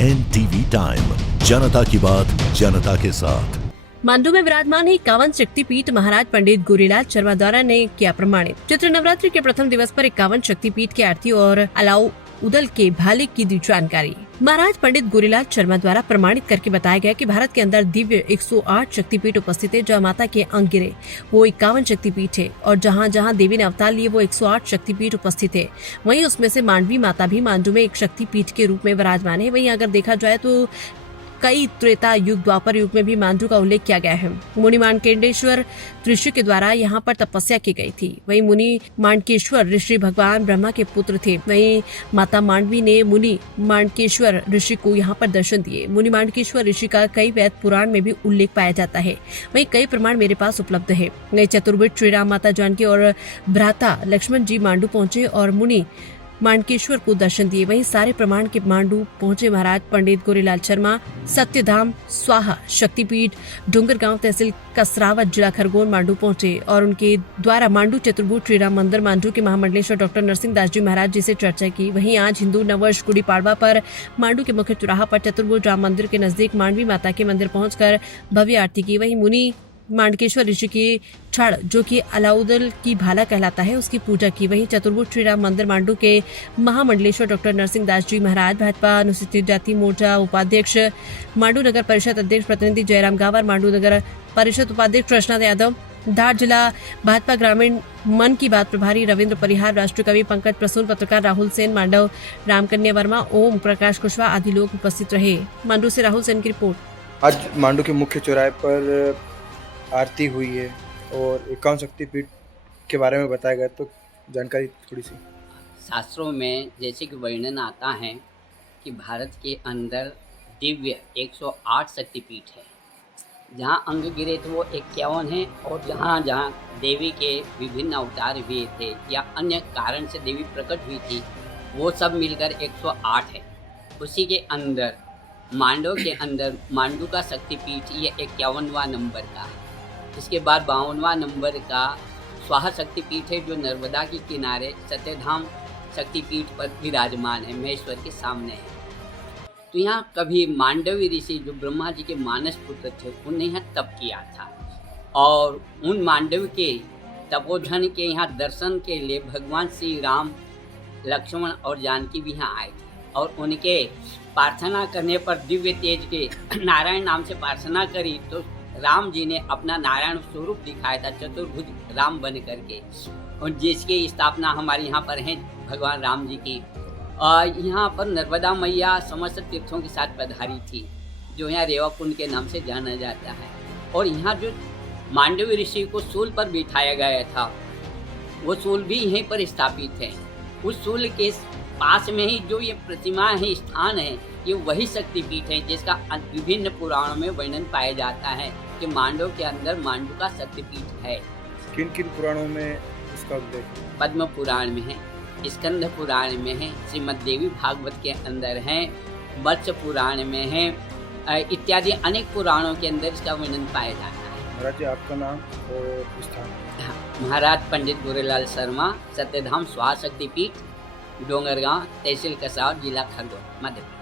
NTV time, जनता की बात जनता के साथ। मांडू में विराजमान है इक्यावन शक्तिपीठ महाराज पंडित गोरीलाल शर्मा द्वारा ने किया प्रमाणित। चैत्र नवरात्रि के प्रथम दिवस पर इक्यावन शक्तिपीठ के आरती और अलाउ उदल के भाले की दी जानकारी। महाराज पंडित गोरीलाल शर्मा द्वारा प्रमाणित करके बताया गया कि भारत के अंदर दिव्य 108 शक्तिपीठ उपस्थित है। जहाँ माता के अंग गिरे वो 51 शक्तिपीठ है और जहाँ जहाँ देवी ने अवतार लिए वो 108 शक्तिपीठ उपस्थित है। वहीं उसमें से मांडवी माता भी मांडू में एक शक्तिपीठ के रूप में विराजमान है। वहीं अगर देखा जाए तो कई त्रेता युग द्वापर युग में भी मांडू का उल्लेख किया गया है। मुनि माणकेश्वर ऋषि के द्वारा यहाँ पर तपस्या की गई थी। वहीं मुनि माणकेश्वर ऋषि भगवान ब्रह्मा के पुत्र थे। वहीं माता मांडवी ने मुनि माणकेश्वर ऋषि को यहाँ पर दर्शन दिए। मुनि माणकेश्वर ऋषि का कई वेद पुराण में भी उल्लेख पाया जाता है। वहीं कई प्रमाण मेरे पास उपलब्ध है। नए चतुर्भुज श्री राम, माता जानकी और भ्राता लक्ष्मण जी मांडू पहुंचे और मुनि माणकेश्वर को दर्शन दिए। वहीं सारे प्रमाण के मांडू पहुंचे महाराज पंडित गोरीलाल शर्मा। सत्यधाम स्वाहा शक्तिपीठ डूंगरगांव तहसील कसरावत जिला खरगोन मांडू पहुंचे और उनके द्वारा मांडू चतुर्भुज श्री राम मंदिर मांडू के महामंडलेश्वर डॉक्टर नरसिंह दास जी महाराज जी से चर्चा की। वहीं आज हिंदू नववर्ष गुड़ी पाड़वा पर मांडू के मुख्य चौराहा पर चतुर्भुज राम मंदिर के नजदीक मांडवी माता के मंदिर पहुंचकर भव्य आरती की। वहीं मुनि माणकेश्वर ऋषि की छड़ जो कि अलाउदल की भाला कहलाता है उसकी पूजा की। वहीं चतुर्भुज श्री राम मंदिर मांडू के महामंडलेश्वर डॉक्टर नरसिंह दास जी महाराज, भाजपा अनुसूचित जाति मोर्चा उपाध्यक्ष मांडू नगर परिषद अध्यक्ष प्रतिनिधि जयराम गावर, मांडू नगर परिषद उपाध्यक्ष कृष्णा यादव, धार जिला भाजपा ग्रामीण मन की बात प्रभारी रविंद्र परिहार, राष्ट्रीय कवि पंकज प्रसून, पत्रकार राहुल सेन, मांडव रामकन्या वर्मा, ओम प्रकाश कुशवाहा आदि लोग उपस्थित रहे। मांडू से राहुल सेन की रिपोर्ट। आज मांडू के मुख्य चौराहे पर आरती हुई है और 51 शक्तिपीठ के बारे में बताया गया, तो जानकारी थोड़ी सी। शास्त्रों में जैसे कि वर्णन आता है कि भारत के अंदर दिव्य 108 शक्तिपीठ है। जहाँ अंग गिरे थे वो 51 है और जहाँ जहाँ देवी के विभिन्न अवतार हुए थे या अन्य कारण से देवी प्रकट हुई थी वो सब मिलकर 108 है। उसी के अंदर मांडव के अंदर मांडू का शक्तिपीठ ये 51वां नंबर का है। इसके बाद 52वां नंबर का स्वाहा शक्तिपीठ है जो नर्मदा के किनारे सत्यधाम शक्तिपीठ पर विराजमान है, महेश्वर के सामने है। तो यहाँ कभी मांडवी ऋषि जो ब्रह्मा जी के मानस पुत्र थे उन्हें यहाँ तप किया था और उन मांडव के तपोधन के यहाँ दर्शन के लिए भगवान श्री राम, लक्ष्मण और जानकी भी यहाँ आए थे और उनके प्रार्थना करने पर दिव्य तेज के नारायण नाम से प्रार्थना करी तो राम जी ने अपना नारायण स्वरूप दिखाया था चतुर्भुज राम बन करके, और जिसकी स्थापना हमारे यहाँ पर है भगवान राम जी की। और यहाँ पर नर्मदा मैया समस्त तीर्थों के साथ पधारी थी जो यहाँ रेवा कुंड के नाम से जाना जाता है। और यहाँ जो मांडवी ऋषि को सूल पर बिठाया गया था वो सूल भी यहीं पर स्थापित है। उस सूल के पास में ही जो ये प्रतिमा है, स्थान है, ये वही शक्तिपीठ है जिसका विभिन्न पुराणों में वर्णन पाया जाता है कि मांडव के अंदर मांडू का शक्तिपीठ है। किन किन पुराणों में इसका उल्लेख? पद्म पुराण में है, स्कंद पुराण में है, श्रीमद् देवी भागवत के अंदर है, वत्स पुराण में है, इत्यादि अनेक पुराणों के अंदर इसका वर्णन पाया जाता है। महाराज जी आपका नाम और स्थान? महाराज पंडित गोरीलाल शर्मा, सत्यधाम स्वाहा शक्तिपीठ, डोंगरगांव, तहसील कसरावत, जिला खरगोन, मध्य प्रदेश।